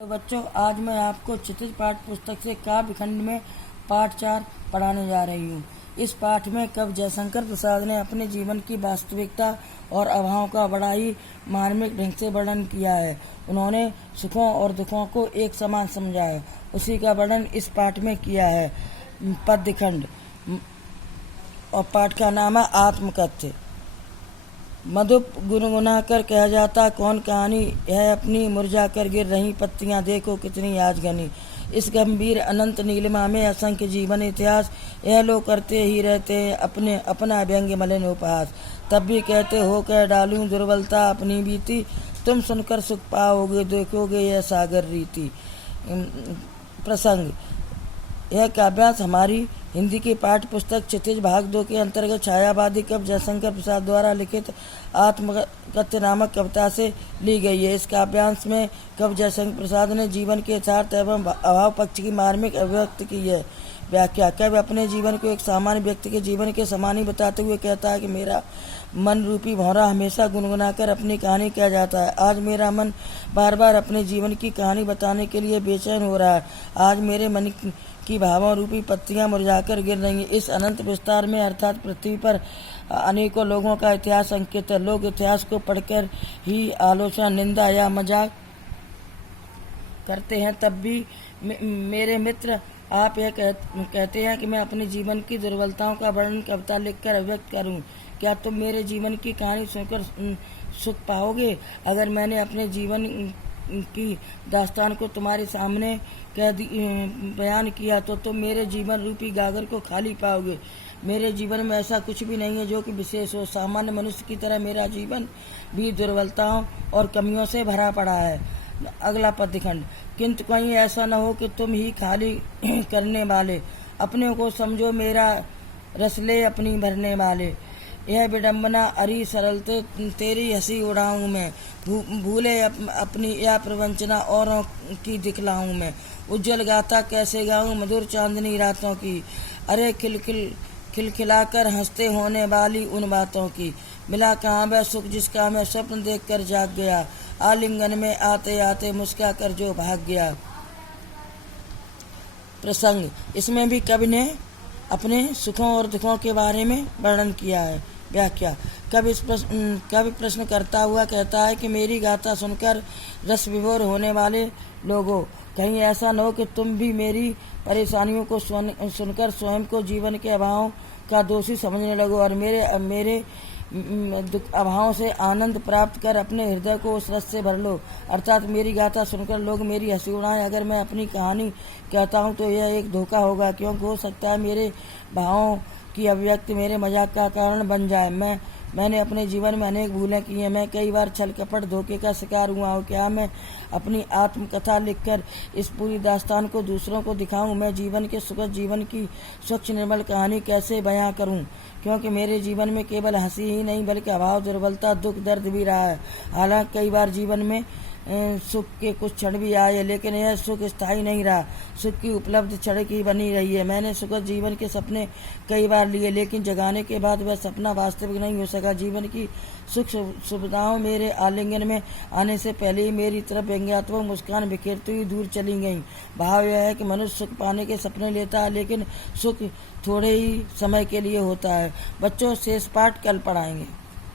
तो बच्चों, आज मैं आपको क्षितिज पाठ पुस्तक से काव्य खंड में पाठ 4 पढ़ाने जा रही हूँ। इस पाठ में कवि जयशंकर प्रसाद ने अपने जीवन की वास्तविकता और अभाव का बड़ा ही मार्मिक ढंग से वर्णन किया है। उन्होंने सुखों और दुखों को एक समान समझा है। उसी का वर्णन इस पाठ में किया है। पद्य खंड और पाठ का नाम है आत्मकथ्य। मधुप गुनगुना कर कह जाता कौन कहानी है अपनी, मुरझा कर गिर रही पत्तियां देखो कितनी आज घनी। इस गंभीर अनंत नीलिमा में असंख्य जीवन इतिहास यह लोग करते ही रहते हैं अपना व्यंग्य मलिन उपहास। तब भी कहते हो कह डालूं दुर्बलता अपनी बीती, तुम सुनकर सुख पाओगे देखोगे यह सागर रीति। प्रसंग। यह काव्यांश हमारी हिंदी की पाठ्य पुस्तक क्षितिज भाग 2 के अंतर्गत छायावादी कवि जयशंकर प्रसाद द्वारा लिखित आत्मकथ्य नामक कविता से ली गई है। इस काव्यांश में कवि जयशंकर प्रसाद ने जीवन के यथार्थ एवं अभाव पक्ष की मार्मिक अभिव्यक्ति की है। व्याख्या। कवि अपने जीवन को एक सामान्य व्यक्ति के जीवन के समान ही बताते हुए कहता है कि मेरा मन रूपी भौरा हमेशा गुनगुनाकर अपनी कहानी कह जाता है। आज मेरा मन बार बार अपने जीवन की कहानी बताने के लिए बेचैन हो रहा है। आज मेरे मन की भावों रूपी पत्तियां मुरझाकर गिर रही हैं। इस अनंत विस्तार में अर्थात पृथ्वी पर अनेकों लोगों का इतिहास अंकित है। लोग इतिहास को पढ़कर ही आलोचना, निंदा या मजाक करते हैं। तब भी मेरे मित्र, आप यह कहते हैं कि मैं अपने जीवन की दुर्बलताओं का वर्णन कविता लिखकर अभिव्यक्त करूं। क्या तुम मेरे जीवन की कहानी सुनकर सुख पाओगे? अगर मैंने अपने जीवन की दास्तान को तुम्हारे सामने बयान किया तो तुम मेरे जीवन रूपी गागर को खाली पाओगे। मेरे जीवन में ऐसा कुछ भी नहीं है जो कि विशेष हो। सामान्य मनुष्य की तरह मेरा जीवन भी दुर्बलताओं और कमियों से भरा पड़ा है। अगला पद्यखंड। किंतु कहीं ऐसा न हो कि तुम ही खाली करने वाले, अपने को समझो मेरा रसले अपनी भरने वाले। यह विडम्बना अरी सरलते तेरी हंसी उड़ाऊं मैं, भूले अपनी यह प्रवंचना औरों की दिखलाऊं मैं। उज्जवल गाथा कैसे गाऊं मधुर चांदनी रातों की, अरे खिलखिलाकर हंसते होने वाली उन बातों की। मिला कहाँ वह सुख जिसका मैं स्वप्न देखकर जाग गया, आलिंगन में आते आते मुस्कुरा कर जो भाग गया। प्रसंग। इसमें भी कवि ने अपने सुखों और दुखों के बारे में वर्णन किया है। व्याख्या। कवि प्रश्न करता हुआ कहता है कि मेरी गाथा सुनकर रस विभोर होने वाले लोगों, कहीं ऐसा न हो कि तुम भी मेरी परेशानियों को सुनकर स्वयं को जीवन के अभावों का दोषी समझने लगो और मेरे अभावों से आनंद प्राप्त कर अपने हृदय को उस रस से भर लो। अर्थात मेरी गाथा सुनकर लोग मेरी हंसी उड़ाएं। अगर मैं अपनी कहानी कहता हूँ तो यह एक धोखा होगा, क्योंकि हो सकता है मेरे भावों की अभिव्यक्ति मेरे मजाक का कारण बन जाए। मैंने अपने जीवन में अनेक भूलें की हैं। मैं कई बार छल कपट धोखे का शिकार हुआ हूँ। क्या मैं अपनी आत्मकथा लिखकर इस पूरी दास्तान को दूसरों को दिखाऊं? मैं जीवन के सुखद जीवन की स्वच्छ निर्मल कहानी कैसे बयां करूं? क्योंकि मेरे जीवन में केवल हंसी ही नहीं बल्कि अभाव, दुर्बलता, दुख, दर्द भी रहा है। हालांकि कई बार जीवन में सुख के कुछ क्षण भी आए, लेकिन यह सुख स्थायी नहीं रहा। सुख की उपलब्धि क्षण की बनी रही है। मैंने सुखद जीवन के सपने कई बार लिए, लेकिन जगाने के बाद वह सपना वास्तविक नहीं हो सका। जीवन की सुख सुविधाओं मेरे आलिंगन में आने से पहले ही मेरी तरफ व्यंग्यात्मक मुस्कान बिखेरती हुई दूर चली गई। भाव यह है कि मनुष्य सुख पाने के सपने लेता है, लेकिन सुख थोड़े ही समय के लिए होता है। बच्चों, शेष पाठ कल पढ़ाएंगे।